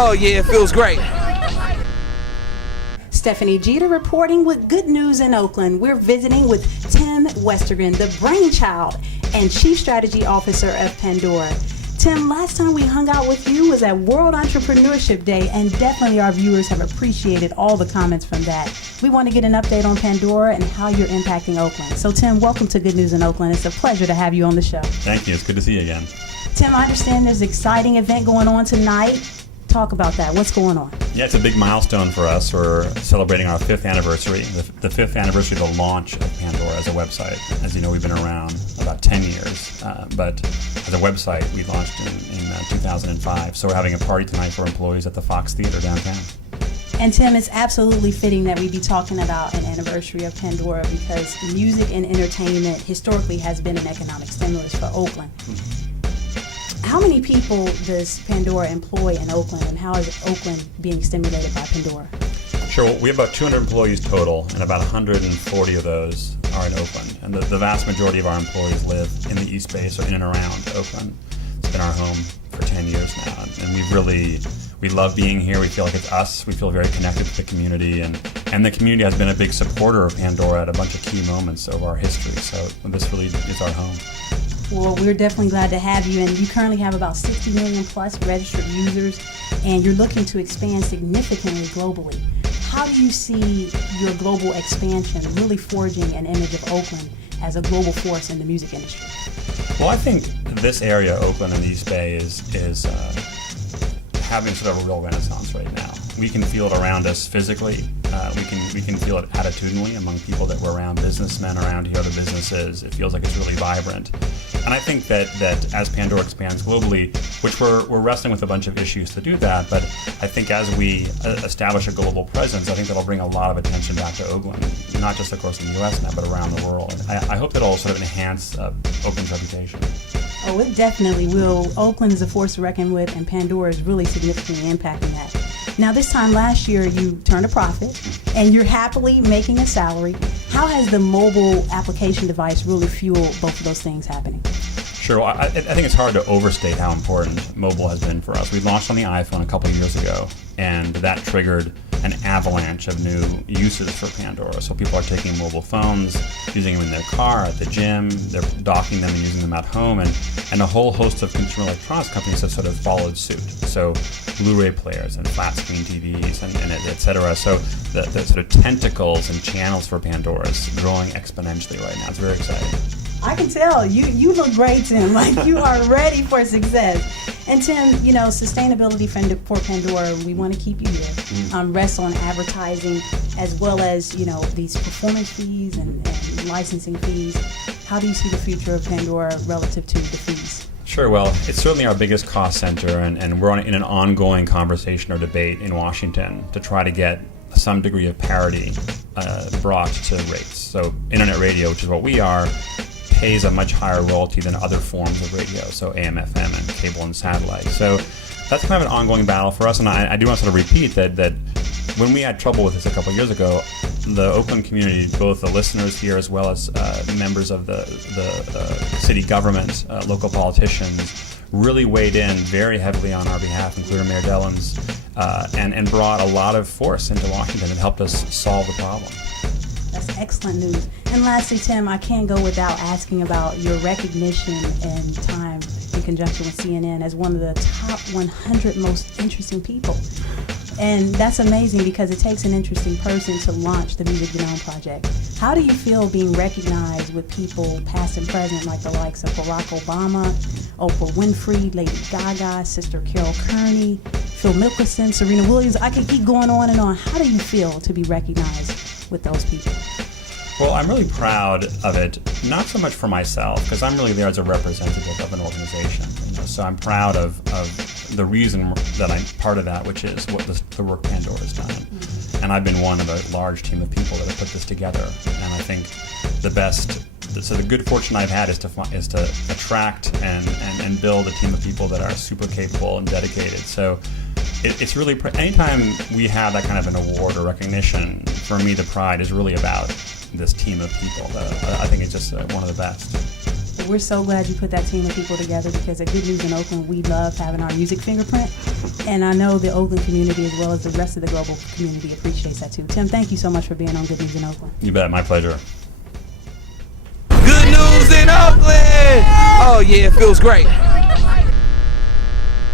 Oh yeah, it feels great. Stephanie Jeter reporting with good news in Oakland. We're visiting with Tim Westergren, the brainchild and Chief Strategy Officer of Pandora. Tim, last time we hung out with you was at World Entrepreneurship Day, and definitely our viewers have appreciated all the comments from that. We want to get an update on Pandora and how you're impacting Oakland. So Tim, welcome to Good News in Oakland. It's a pleasure to have you on the show. Thank you. It's good to see you again. Tim, I understand there's an exciting event going on tonight. Talk about that. What's going on? Yeah, it's a big milestone for us. We're celebrating our 5th anniversary, the 5th anniversary of the launch of Pandora as a website. As you know, we've been around about 10 years, but as a website, we launched in 2005. So we're having a party tonight for employees at the Fox Theater downtown. And Tim, it's absolutely fitting that we be talking about an anniversary of Pandora because music and entertainment historically has been an economic stimulus for Oakland. Mm-hmm. How many people does Pandora employ in Oakland, and how is Oakland being stimulated by Pandora? Sure. Well, we have about 200 employees total, and about 140 of those are in Oakland. And the vast majority of our employees live in the East Bay, so in and around Oakland. It's been our home for 10 years now, and we love being here. We feel like it's us. We feel very connected to the community, and the community has been a big supporter of Pandora at a bunch of key moments of our history. So this really is our home. Well, we're definitely glad to have you, and you currently have about 60 million plus registered users, and you're looking to expand significantly globally. How do you see your global expansion really forging an image of Oakland as a global force in the music industry? Well, I think this area, Oakland and the East Bay, is having sort of a real renaissance right now. We can feel it around us physically. We can feel it attitudinally among people that we're around, businessmen around here, other businesses. It feels like it's really vibrant. And I think that as Pandora expands globally, which we're wrestling with a bunch of issues to do that, but I think as we establish a global presence, I think that'll bring a lot of attention back to Oakland, not just, of course, in the U.S. now, but around the world. And I hope that'll sort of enhance Oakland's reputation. Oh, it definitely will. Oakland is a force to reckon with, and Pandora is really significantly impacting that. Now, this time last year, you turned a profit, and you're happily making a salary. How has the mobile application device really fueled both of those things happening? Sure. Well, I think it's hard to overstate how important mobile has been for us. We launched on the iPhone a couple of years ago, and that triggered an avalanche of new uses for Pandora. So people are taking mobile phones, using them in their car, at the gym, they're docking them and using them at home, and a whole host of consumer electronics companies have sort of followed suit. So Blu-ray players and flat screen TVs and et cetera. So the sort of tentacles and channels for Pandora is growing exponentially right now. It's very exciting. I can tell. You look great, Tim. Like, you are ready for success. And Tim, sustainability for Pandora, we want to keep you here. Rest on advertising as well as, these performance fees and licensing fees. How do you see the future of Pandora relative to the fees? Sure. Well, it's certainly our biggest cost center, and we're in an ongoing conversation or debate in Washington to try to get some degree of parity brought to rates. So internet radio, which is what we are, pays a much higher royalty than other forms of radio, so AM, FM, and cable and satellite. So that's kind of an ongoing battle for us, and I do want to sort of repeat that when we had trouble with this a couple of years ago, the Oakland community, both the listeners here as well as members of the city government, local politicians, really weighed in very heavily on our behalf, including Mayor Dellins, and brought a lot of force into Washington and helped us solve the problem. That's excellent news. And lastly, Tim, I can't go without asking about your recognition and time in conjunction with CNN as one of the top 100 most interesting people. And that's amazing because it takes an interesting person to launch the Music Genome Project. How do you feel being recognized with people past and present like the likes of Barack Obama, Oprah Winfrey, Lady Gaga, Sister Carol Kearney, Phil Mickelson, Serena Williams? I could keep going on and on. How do you feel to be recognized with those people? Well, I'm really proud of it, not so much for myself, because I'm really there as a representative of an organization. So I'm proud of the reason that I'm part of that, which is what the work Pandora has done. Mm-hmm. And I've been one of a large team of people that have put this together. And I think the good fortune I've had is to attract and build a team of people that are super capable and dedicated. So it's really, anytime we have that kind of an award or recognition, for me the pride is really about this team of people. I think it's just one of the best. we're so glad you put that team of people together, because at Good News in Oakland, we love having our music fingerprint. And I know the Oakland community, as well as the rest of the global community, appreciates that too. Tim, thank you so much for being on Good News in Oakland. You bet. My pleasure. Good News in Oakland! Oh, yeah, it feels great.